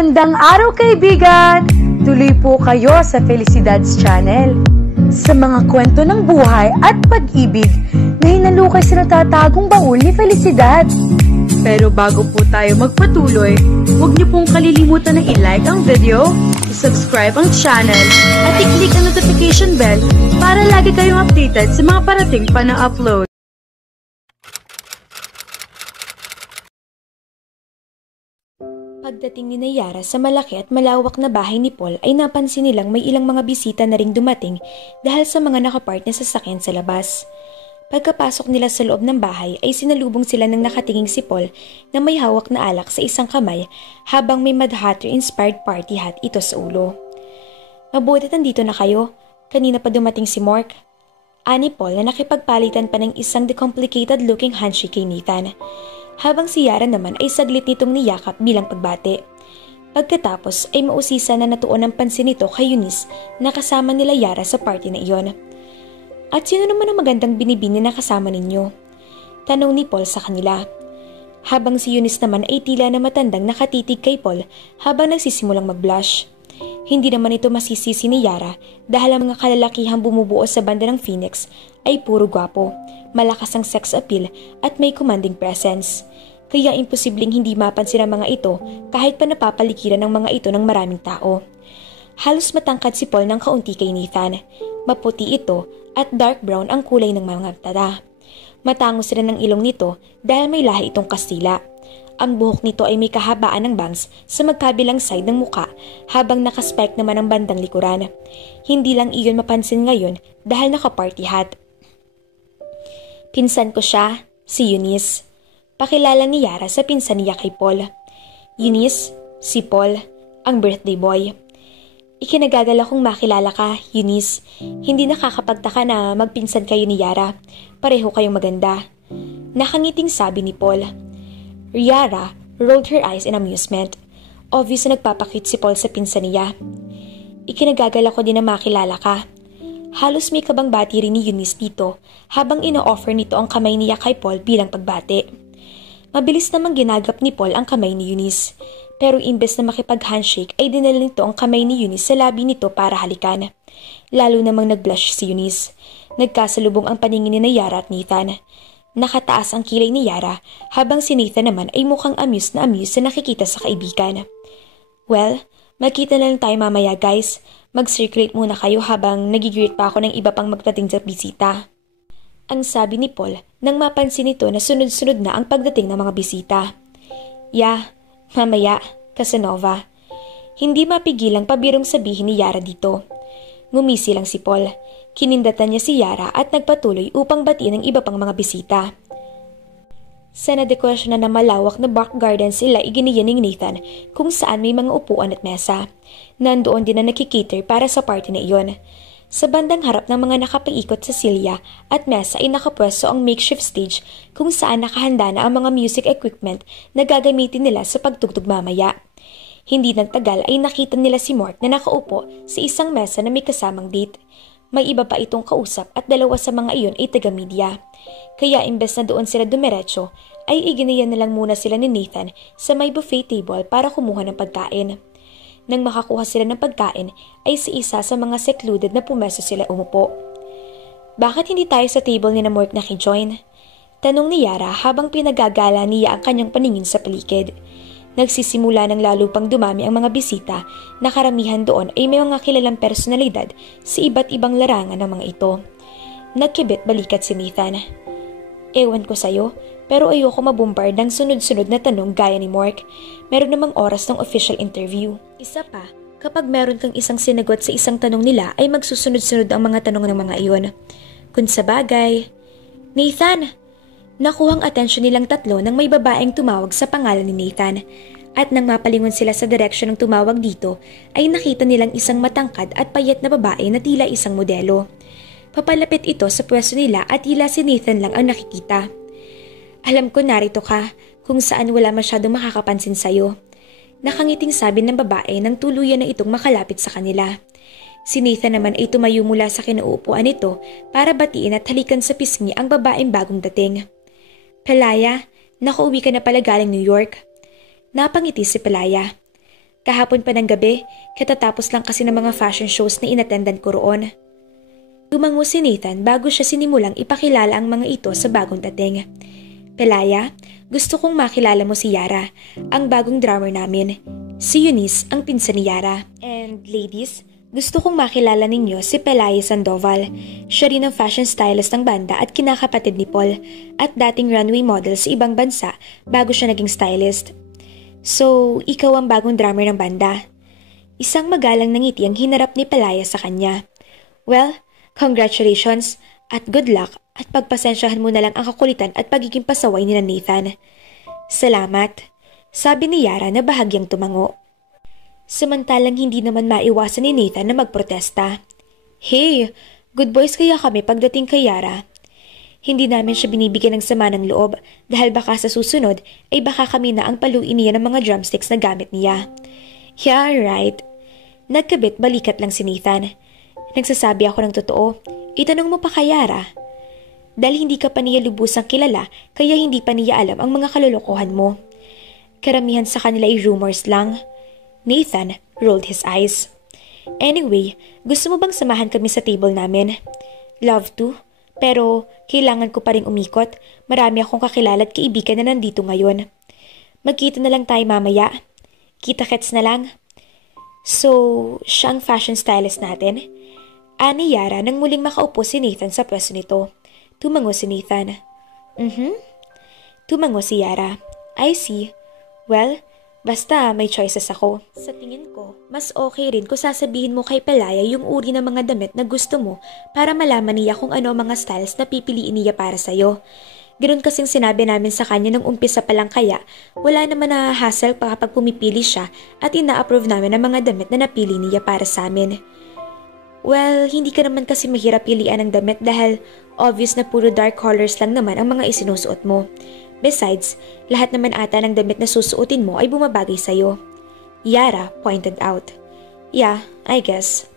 Magandang araw kaibigan! Tuloy po kayo sa Felicidad's Channel. Sa mga kwento ng buhay at pag-ibig na hinalukay sa natatagong baul ni Felicidad. Pero bago po tayo magpatuloy, huwag niyo pong kalilimutan na i-like ang video, i-subscribe ang channel, at i-click ang notification bell para lagi kayong updated sa mga parating pa na upload. Pagdating ni Nayara sa malaki at malawak na bahay ni Paul ay napansin nilang may ilang mga bisita na ring dumating dahil sa mga nakapark na sasakyan sa labas. Pagkapasok nila sa loob ng bahay ay sinalubong sila ng nakatinging si Paul na may hawak na alak sa isang kamay habang may Mad Hatter-inspired party hat ito sa ulo. "Mabuti nandito na kayo. Kanina pa dumating si Mork," ani Paul na nakipagpalitan pa ng isang decomplicated looking handshake kay Nathan. Habang si Yara naman ay saglit nitong niyakap bilang pagbati. Pagkatapos ay mausisa na natuon ang pansin nito kay Eunice na kasama nila Yara sa party na iyon. "At sino naman ang magandang binibini na kasama ninyo?" tanong ni Paul sa kanila. Habang si Eunice naman ay tila na matandang nakatitig kay Paul habang nagsisimulang mag-blush. Hindi naman ito masisisi ni Yara dahil ang mga kalalakihang bumubuo sa banda ng Phoenix ay puro gwapo, malakas ang sex appeal at may commanding presence. Kaya imposibleng hindi mapansin ang mga ito kahit pa napapaligiran ng mga ito ng maraming tao. Halos matangkad si Paul ng kaunti kay Nathan. Maputi ito at dark brown ang kulay ng mga mata. Matangos sila ng ilong nito dahil may lahi itong Kastila. Ang buhok nito ay may kahabaan ng bangs sa magkabilang side ng muka habang nakaspike naman ang bandang likuran. Hindi lang iyon mapansin ngayon dahil naka-party hat. "Pinsan ko siya, si Eunice," pakilala ni Yara sa pinsan niya kay Paul. "Eunice, si Paul, ang birthday boy." "Ikinagagala kong makilala ka, Eunice. Hindi nakakapagtaka na magpinsan kayo ni Yara. Pareho kayong maganda," nakangiting sabi ni Paul. Yara rolled her eyes in amusement. Obvious na nagpapakit si Paul sa pinsan niya. "Ikinagagala ko din na makilala ka." Halos may kabangbati rin ni Eunice dito habang ino-offer nito ang kamay niya kay Paul bilang pagbati. Mabilis namang ginagap ni Paul ang kamay ni Eunice. Pero imbes na makipag-handshake ay dinala nito ang kamay ni Eunice sa labi nito para halikan. Lalo namang nag-blush si Eunice. Nagkasalubong ang paningin ni Yara at Nathan. Nakataas ang kilay ni Yara habang si Nathan naman ay mukhang amused na nakikita sa kaibigan. "Well, magkita na lang tayo mamaya guys. Mag-circulate muna kayo habang nagigreet pa ako ng iba pang magdating sa bisita," ang sabi ni Paul nang mapansin nito na sunod-sunod na ang pagdating ng mga bisita. "Yeah, mamaya, Casanova." Hindi mapigilang pabirong sabihin ni Yara dito. Ngumisi lang si Paul. Kinindatan niya si Yara at nagpatuloy upang batiin ang iba pang mga bisita. Sa nadekorasyon na malawak na back garden sila iginiyan ni Nathan kung saan may mga upuan at mesa. Nandoon din na nakikater para sa party na iyon. Sa bandang harap ng mga nakapaikot sa silya at mesa ay nakapwesto ang makeshift stage kung saan nakahanda na ang mga music equipment na gagamitin nila sa pagtugtog mamaya. Hindi nagtagal ay nakita nila si Mork na nakaupo sa isang mesa na may kasamang date. May iba pa itong kausap at dalawa sa mga iyon ay taga-media. Kaya imbes na doon sila dumiretso, ay iginayan na lang muna sila ni Nathan sa may buffet table para kumuha ng pagkain. Nang makakuha sila ng pagkain, ay sa isa sa mga secluded na pumesto sila umupo. "Bakit hindi tayo sa table ni na Mork nakijoin?" tanong ni Yara habang pinagagala niya ang kanyang paningin sa paligid. Nagsisimula ng lalo pang dumami ang mga bisita na karamihan doon ay may mga kilalang personalidad sa iba't ibang larangan ng mga ito. Nagkibit balikat si Nathan. "Ewan ko sa'yo, pero ayoko mabombard ng sunod-sunod na tanong gaya ni Mork. Meron namang oras ng official interview. Isa pa, kapag meron kang isang sinagot sa isang tanong nila ay magsusunod-sunod ang mga tanong ng mga iyon. Kung sa bagay..." "Nathan!" Nakuhang atensyon nilang tatlo nang may babaeng tumawag sa pangalan ni Nathan. At nang mapalingon sila sa direksyon ng tumawag dito, ay nakita nilang isang matangkad at payat na babae na tila isang modelo. Papalapit ito sa pwesto nila at tila si Nathan lang ang nakikita. "Alam ko narito ka, kung saan wala masyadong makakapansin sa'yo," nakangiting sabi ng babae nang tuluyan na itong makalapit sa kanila. Si Nathan naman ay tumayo mula sa kinauupuan nito para batiin at halikan sa pisngi ang babaeng bagong dating. "Pelaya, nakauwi ka na pala galing New York." Napangiti si Pelaya. Kahapon pa ng gabi, katatapos lang kasi ng mga fashion shows na inattendan ko roon. Tumango si Nathan bago siya sinimulang ipakilala ang mga ito sa bagong dating. Pelaya, gusto kong makilala mo si Yara, ang bagong drummer namin. Si Eunice, ang pinsan ni Yara. And ladies, gusto kong makilala ninyo si Pelaya Sandoval. Siya rin ang fashion stylist ng banda at kinakapatid ni Paul at dating runway model sa ibang bansa bago siya naging stylist. So, ikaw ang bagong drummer ng banda. Isang magalang na ngiti ang hinarap ni Pelaya sa kanya. Well, congratulations at good luck at pagpasensyahan mo na lang ang kakulitan at pagiging pasaway ni Nathan. Salamat, sabi ni Yara na bahagyang tumango. Samantalang hindi naman maiwasan ni Nathan na magprotesta. Hey, good boys kaya kami pagdating kay Yara. Hindi namin siya binibigyan ng sama ng loob dahil baka sa susunod ay baka kami na ang paluin niya ng mga drumsticks na gamit niya. Yeah, right. Nagkabit balikat lang si Nathan. Nagsasabi ako ng totoo, itanong mo pa kay Yara. Dahil hindi ka pa niya lubusang kilala kaya hindi pa niya alam ang mga kalolokohan mo. Karamihan sa kanila ay rumors lang. Nathan rolled his eyes. Anyway, gusto mo bang samahan kami sa table namin? Love to. Pero kailangan ko pa rin umikot. Marami akong kakilala at kaibigan na nandito ngayon. Magkita na lang tayo mamaya. Kita-kits na lang. So, siya ang fashion stylist natin? Ani Yara nang muling makaupo si Nathan sa pwesto nito. Tumango si Nathan. Tumango si Yara. I see. Well, basta may choices ako. Sa tingin ko, mas okay rin kung sasabihin mo kay Pelaya yung uri ng mga damit na gusto mo para malaman niya kung ano mga styles na pipiliin niya para sa'yo. Ganoon kasing sinabi namin sa kanya nung umpisa pa lang kaya wala naman na hassle pa kapag pumipili siya at ina-approve namin ang mga damit na napili niya para sa amin. Well, hindi ka naman kasi mahirap pilian ng damit dahil obvious na puro dark colors lang naman ang mga isinusuot mo. Besides, lahat naman ata ng damit na susuotin mo ay bumabagay sa'yo. Yara pointed out. Yeah, I guess.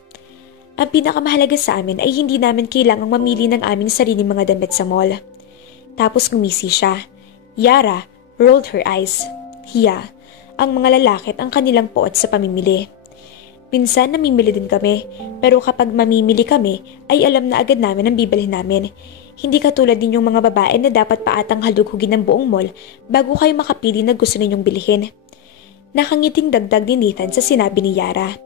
Ang pinakamahalaga sa amin ay hindi namin kailangang mamili ng aming sariling mga damit sa mall. Tapos ngumisi siya. Yara rolled her eyes. Yeah, ang mga lalaki at ang kanilang poot sa pamimili. Minsan namimili din kami, pero kapag mamimili kami ay alam na agad namin ang bibilhin namin. Hindi katulad din yung mga babae na dapat paatang halughugin ng buong mall bago kayo makapili na gusto ninyong bilhin. Nakangiting dagdag ni Nathan sa sinabi ni Yara.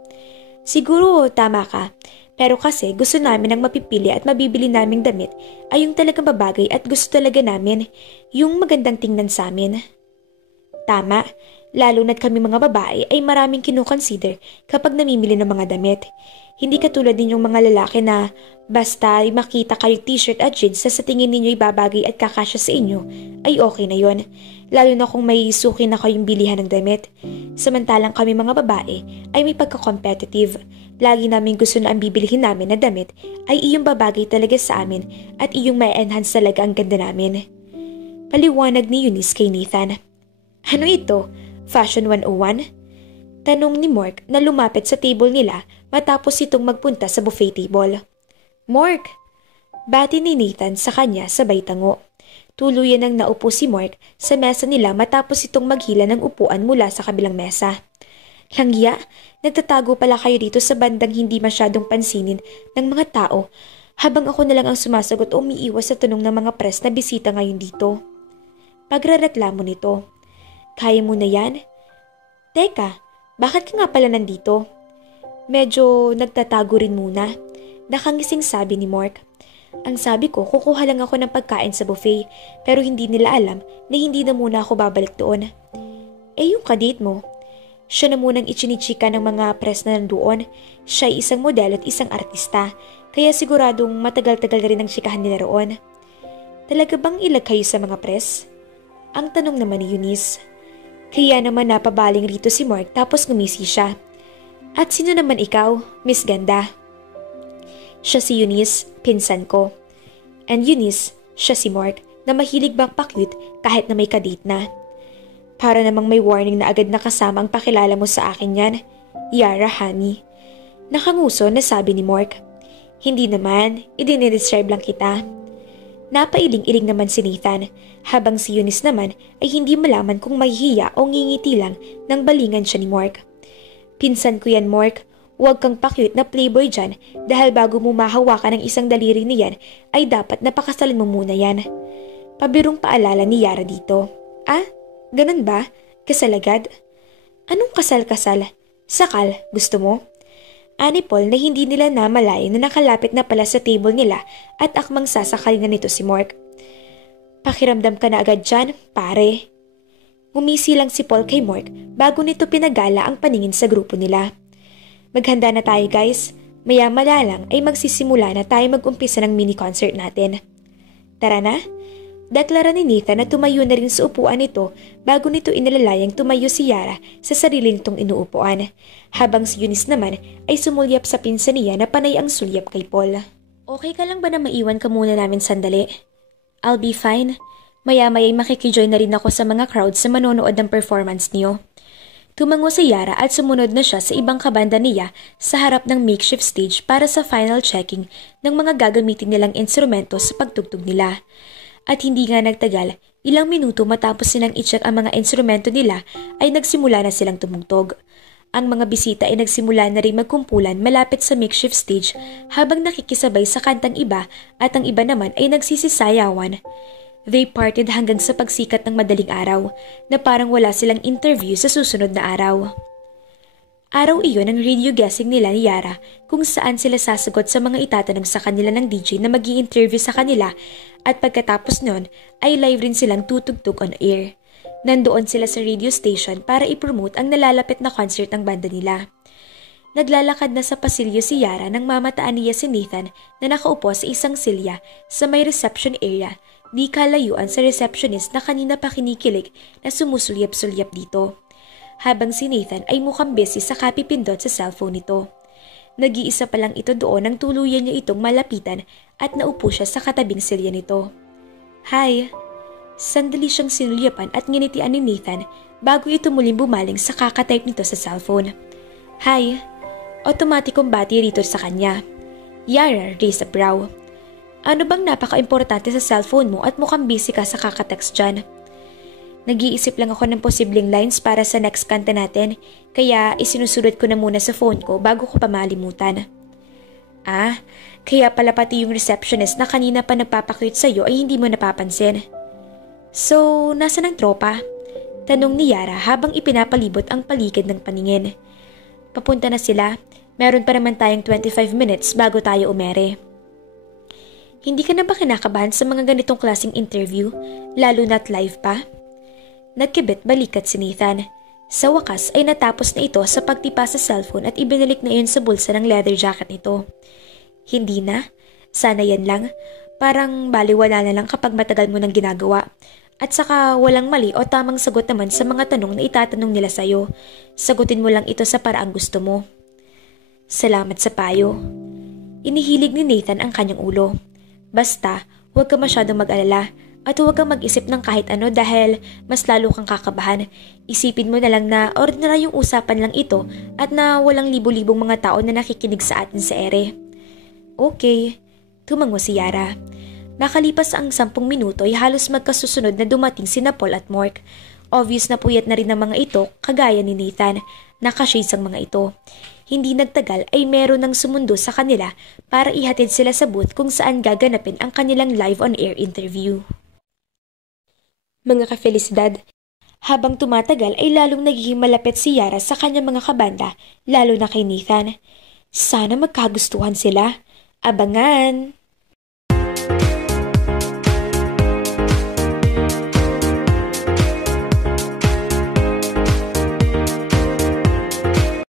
Siguro tama ka, pero kasi gusto namin ang mapipili at mabibili naming damit ay yung talagang babagay at gusto talaga namin, yung magandang tingnan sa amin. Tama. Lalo na't kami mga babae ay maraming kinukonsider kapag namimili ng mga damit. Hindi katulad din yung mga lalaki na basta makita kayo t-shirt at jeans sa tingin ninyo ibabagay at kakasya sa inyo ay okay na yon. Lalo na kung may suki na kayong bilihan ng damit. Samantalang kami mga babae ay may pagka-competitive. Lagi namin gusto na ang bibilihin namin na damit ay iyong babagay talaga sa amin at iyong ma-enhance talaga ang ganda namin. Paliwanag ni Eunice kay Nathan. Ano ito? Fashion 101? Tanong ni Mork na lumapit sa table nila matapos itong magpunta sa buffet table. Mork! Bati ni Nathan sa kanya sabay tango. Tuluyan ang naupo si Mork sa mesa nila matapos itong maghila ng upuan mula sa kabilang mesa. Langya, nagtatago pala kayo dito sa bandang hindi masyadong pansinin ng mga tao habang ako na lang ang sumasagot o umiiwas sa tanong ng mga press na bisita ngayon dito. Pagrereklamo nito. Kaya mo na yan? Teka, bakit ka nga pala nandito? Medyo nagtatago rin muna. Nakangising sabi ni Mork. Ang sabi ko, kukuha lang ako ng pagkain sa buffet pero hindi nila alam na hindi na muna ako babalik doon. Yung kadate mo, siya na munang ichinichika ng mga press na nandoon. Siya ay isang model at isang artista kaya siguradong matagal-tagal rin ang chikahan nila roon. Talaga bang ilag kayo sa mga press? Ang tanong naman ni Eunice. Kaya naman napabaling rito si Mark tapos ngumisi siya. At sino naman ikaw, Miss Ganda? Siya si Eunice, pinsan ko. And Eunice, siya si Mark na mahilig bang pakyut kahit na may kadate na. Para namang may warning na agad nakasama ang pakilala mo sa akin yan, Yara honey. Nakanguso na sabi ni Mark. Hindi naman, idinidescribe lang kita. Napailing-iling naman si Nathan, habang si Eunice naman ay hindi malaman kung mahihiya o ngingiti lang nang balingan siya ni Mark. Pinsan ko yan, Mork. Huwag kang pa-cute na playboy dyan dahil bago mo mahawakan ng isang daliri niyan ay dapat napakasalan mo muna yan. Pabirong paalala ni Yara dito. Ah, ganun ba? Kasal agad? Anong kasal-kasal? Sakal, gusto mo? Ani Paul na hindi nila namalayan na nakalapit na pala sa table nila at akmang sasakalin na nito si Mork. Pakiramdam ka na agad dyan, pare. Ngumisi lang si Paul kay Mork bago nito pinagala ang paningin sa grupo nila. Maghanda na tayo guys, maya-maya lang ay magsisimula na tayo mag-umpisa ng mini-concert natin. Tara na? Deklara ni Nathan na tumayo na rin sa upuan nito bago nito inalalayang tumayo si Yara sa sarili nitong inuupuan, habang si Eunice naman ay sumulyap sa pinsan niya na panay ang sulyap kay Paul. Okay ka lang ba na maiwan ka muna namin sandali? I'll be fine. Maya-maya'y makikijoin na rin ako sa mga crowd sa manonood ng performance niyo. Tumango si Yara at sumunod na siya sa ibang kabanda niya sa harap ng makeshift stage para sa final checking ng mga gagamitin nilang instrumento sa pagtugtog nila. At hindi nga nagtagal, ilang minuto matapos silang i-check ang mga instrumento nila ay nagsimula na silang tumugtog. Ang mga bisita ay nagsimula na rin magkumpulan malapit sa makeshift stage habang nakikisabay sa kantang iba at ang iba naman ay nagsisisayawan. They partied hanggang sa pagsikat ng madaling araw na parang wala silang interview sa susunod na araw. Araw iyon ang radio guessing nila ni Yara kung saan sila sasagot sa mga itatanong sa kanila ng DJ na mag-i-interview sa kanila at pagkatapos nun ay live rin silang tutugtog on air. Nandoon sila sa radio station para i-promote ang nalalapit na concert ng banda nila. Naglalakad na sa pasilyo si Yara nang mamataan niya si Nathan na nakaupo sa isang silya sa may reception area. Di kalayuan sa receptionist na kanina pa kinikilig na sumusulyap-sulyap dito. Habang si Nathan ay mukhang busy sa kapipindot sa cellphone nito. Nag-iisa pa lang ito doon nang tuluyan niya itong malapitan at naupo siya sa katabing silya nito. Hi! Sandali siyang sinulyapan at nginitian ni Nathan bago ito muling bumaling sa kakatype nito sa cellphone. Hi! Automatikong bati rito sa kanya. Yara raised a brow. Ano bang napaka-importante sa cellphone mo at mukhang busy ka sa kakatext dyan? Nag-iisip lang ako ng posibleng lines para sa next kanta natin, kaya isinusulat ko na muna sa phone ko bago ko pa malimutan. Ah, kaya pala pati yung receptionist na kanina pa nagpapakyut sa'yo ay hindi mo napapansin. So, nasa ng tropa? Tanong ni Yara habang ipinapalibot ang paligid ng paningin. Papunta na sila, meron pa naman tayong 25 minutes bago tayo umere. Hindi ka na ba kinakabahan sa mga ganitong klaseng interview, lalo na't live pa? Nagkibit balikat si Nathan. Sa wakas ay natapos na ito sa pagtipa sa cellphone at ibinalik na iyon sa bulsa ng leather jacket nito. Hindi na. Sana yan lang. Parang baliwala na lang kapag matagal mo nang ginagawa. At saka walang mali o tamang sagot naman sa mga tanong na itatanong nila sa'yo. Sagutin mo lang ito sa paraang gusto mo. Salamat sa payo. Inihilig ni Nathan ang kanyang ulo. Basta, huwag ka masyadong mag-alala. At huwag kang mag-isip ng kahit ano dahil mas lalo kang kakabahan. Isipin mo na lang na ordinaryong usapan lang ito at na walang libo-libong mga tao na nakikinig sa atin sa ere. Okay, tumango si Yara. Makalipas ang 10 minuto ay halos magkasusunod na dumating sina Paul at Mork. Obvious na puyat na rin ang mga ito kagaya ni Nathan. Nakashades ang mga ito. Hindi nagtagal ay meron ng sumundo sa kanila para ihatid sila sa booth kung saan gaganapin ang kanilang live on-air interview. Mga ka-Felicidad, habang tumatagal ay lalong nagiging malapit si Yara sa kanyang mga kabanda, lalo na kay Nathan. Sana magkagustuhan sila. Abangan!